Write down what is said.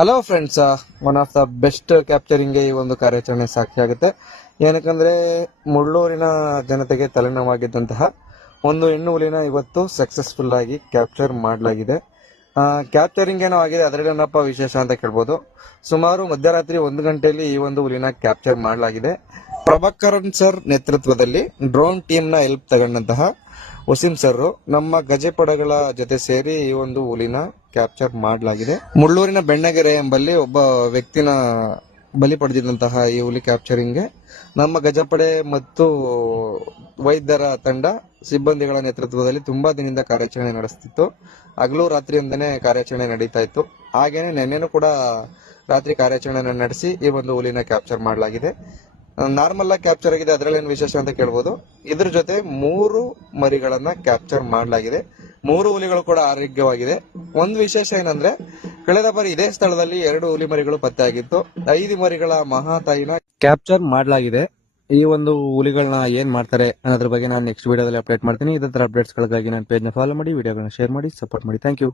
Hello friends, one of the best ಕ್ಯಾಪ್ಚರಿಂಗ್ಗೆ ಈ ಒಂದು ಕಾರ್ಯಾಚರಣೆ ಸಾಕ್ಷಿಯಾಗುತ್ತೆ. ಏನಕ್ಕಂದ್ರೆ ಮುಳ್ಳೂರಿನ ಜನತೆಗೆ ತಲೆನೋವಾಗಿದ್ದಂತಹ ಒಂದು ಹೆಣ್ಣು ಹುಲಿನ ಇವತ್ತು ಸಕ್ಸಸ್ಫುಲ್ ಆಗಿ ಕ್ಯಾಪ್ಚರ್ ಮಾಡಲಾಗಿದೆ. ಕ್ಯಾಪ್ಚರಿಂಗ್ ಏನೋ ಆಗಿದೆ, ಅದರಲ್ಲೇನಪ್ಪ ವಿಶೇಷ ಅಂತ ಕೇಳ್ಬೋದು. ಸುಮಾರು ಮಧ್ಯರಾತ್ರಿ 1 ಗಂಟೆಯಲ್ಲಿ ಈ ಒಂದು ಹುಲಿನ ಕ್ಯಾಪ್ಚರ್ ಮಾಡಲಾಗಿದೆ. ಪ್ರಭಾಕರನ್ ಸರ್ ನೇತೃತ್ವದಲ್ಲಿ ಡ್ರೋನ್ ಟೀಮ್ ನ ಹೆಲ್ಪ್ ತಗೊಂಡಂತಹ ವಸೀಂ ಸರ್ ನಮ್ಮ ಗಜಪಡೆಗಳ ಜೊತೆ ಸೇರಿ ಈ ಒಂದು ಹುಲಿನ ಕ್ಯಾಪ್ಚರ್ ಮಾಡಲಾಗಿದೆ. ಮುಳ್ಳೂರಿನ ಬೆಣ್ಣಗೆರೆ ಎಂಬಲ್ಲಿ ಒಬ್ಬ ವ್ಯಕ್ತಿನ ಬಲಿ ಪಡೆದಿದ್ದಂತಹ ಈ ಹುಲಿ ಕ್ಯಾಪ್ಚರಿಂಗ್ಗೆ ನಮ್ಮ ಗಜಪಡೆ ಮತ್ತು ವೈದ್ಯರ ತಂಡ ಸಿಬ್ಬಂದಿಗಳ ನೇತೃತ್ವದಲ್ಲಿ ತುಂಬಾ ದಿನದಿಂದ ಕಾರ್ಯಾಚರಣೆ ನಡೆಸುತ್ತಿತ್ತು. ಹಗಲು ರಾತ್ರಿ ಅಂತಾನೆ ಕಾರ್ಯಾಚರಣೆ ನಡೀತಾ ಇತ್ತು. ಹಾಗೇನೆ ನಿನ್ನೆನೂ ಕೂಡ ರಾತ್ರಿ ಕಾರ್ಯಾಚರಣೆ ನಡೆಸಿ ಈ ಒಂದು ಹುಲಿನ ಕ್ಯಾಪ್ಚರ್ ಮಾಡಲಾಗಿದೆ. ನಾರ್ಮಲ್ ಆಗಿ ಕ್ಯಾಪ್ಚರ್ ಆಗಿದೆ, ಅದರಲ್ಲೇನು ವಿಶೇಷ ಅಂತ ಕೇಳಬಹುದು. ಇದ್ರ ಜೊತೆ 3 ಮರಿಗಳನ್ನ ಕ್ಯಾಪ್ಚರ್ ಮಾಡಲಾಗಿದೆ. 3 ಹುಲಿಗಳು ಕೂಡ ಆರೋಗ್ಯವಾಗಿದೆ. ಒಂದು ವಿಶೇಷ ಏನಂದ್ರೆ, ಕಳೆದ ಬಾರಿ ಇದೇ ಸ್ಥಳದಲ್ಲಿ 2 ಹುಲಿ ಮರಿಗಳು ಪತ್ತೆಯಾಗಿತ್ತು. 5 ಮರಿಗಳ ಮಹಾತಾಯಿನ ಕ್ಯಾಪ್ಚರ್ ಮಾಡಲಾಗಿದೆ. ಈ ಒಂದು ಹುಲಿಗಳನ್ನ ಏನ್ ಮಾಡ್ತಾರೆ ಅನ್ನೋದ್ರ ಬಗ್ಗೆ ನಾನು ನೆಕ್ಸ್ಟ್ ವಿಡಿಯೋದಲ್ಲಿ ಅಪ್ಡೇಟ್ ಮಾಡ್ತೀನಿ. ಇದೇ ತರ ಅಪ್ಡೇಟ್ಸ್ ಗಳಿಗಾಗಿ ನನ್ನ ಪೇಜ್ ನ ಫಾಲೋ ಮಾಡಿ, ವಿಡಿಯೋಗಳನ್ನ ಶೇರ್ ಮಾಡಿ, ಸಪೋರ್ಟ್ ಮಾಡಿ. Thank you.